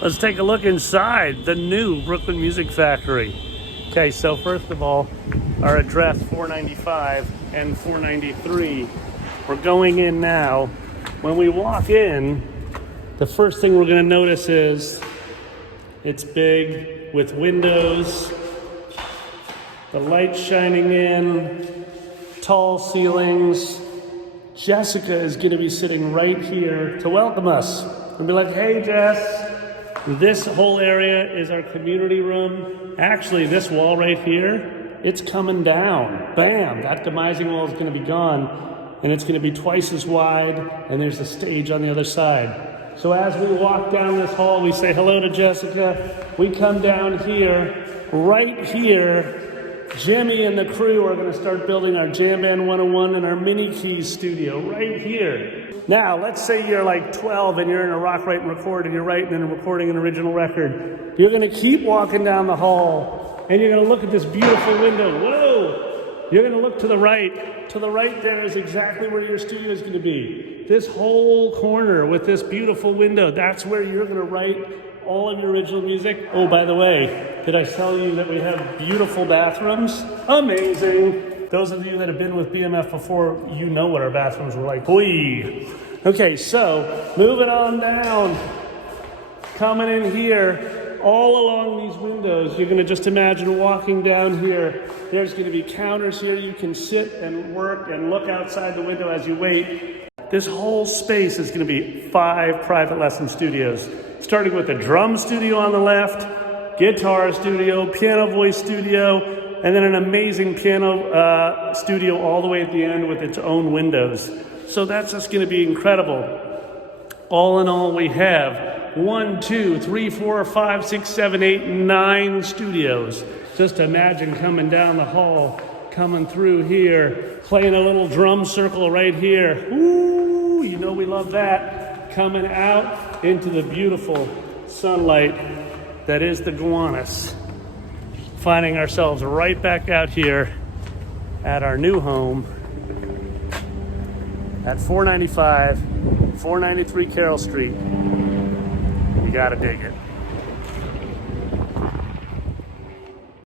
Let's take a look inside the new Brooklyn Music Factory. Okay, so first of all, our address 495 and 493. We're going in now. When we walk in, the first thing we're going to notice is it's big with windows, the lights shining in, tall ceilings. Jessica is going to be sitting right here to welcome us and be like, hey, Jess. This whole area is our community room. Actually, this wall right here, it's coming down. Bam, that demising wall is going to be gone, and it's going to be twice as wide, and there's a stage on the other side. So as we walk down this hall, we say hello to Jessica. We come down here, right here, Jimmy and the crew are going to start building our Jam Band 101 and our Mini Keys studio right here. Now, let's say you're like 12 and you're in a rock write and record and you're writing and recording an original record. You're going to keep walking down the hall and you're going to look at this beautiful window. Whoa! You're going to look to the right. To the right there is exactly where your studio is going to be. This whole corner with this beautiful window, that's where you're going to write all of your original music. Oh, by the way, did I tell you that we have beautiful bathrooms? Amazing. Those of you that have been with BMF before, you know what our bathrooms were like. Boy. Okay, so moving on down. Coming in here, all along these windows, you're going to just imagine walking down here. There's going to be counters here. You can sit and work and look outside the window as you wait. This whole space is going to be 5 private lesson studios, starting with a drum studio on the left, guitar studio, piano voice studio, and then an amazing piano studio all the way at the end with its own windows. So that's just going to be incredible. All in all, we have 1, 2, 3, 4, 5, 6, 7, 8, 9 studios. Just imagine coming down the hall, coming through here, playing a little drum circle right here. Ooh, you know we love that. Coming out into the beautiful sunlight that is the Gowanus. Finding ourselves right back out here at our new home at 495, 493 Carroll Street. You gotta dig it.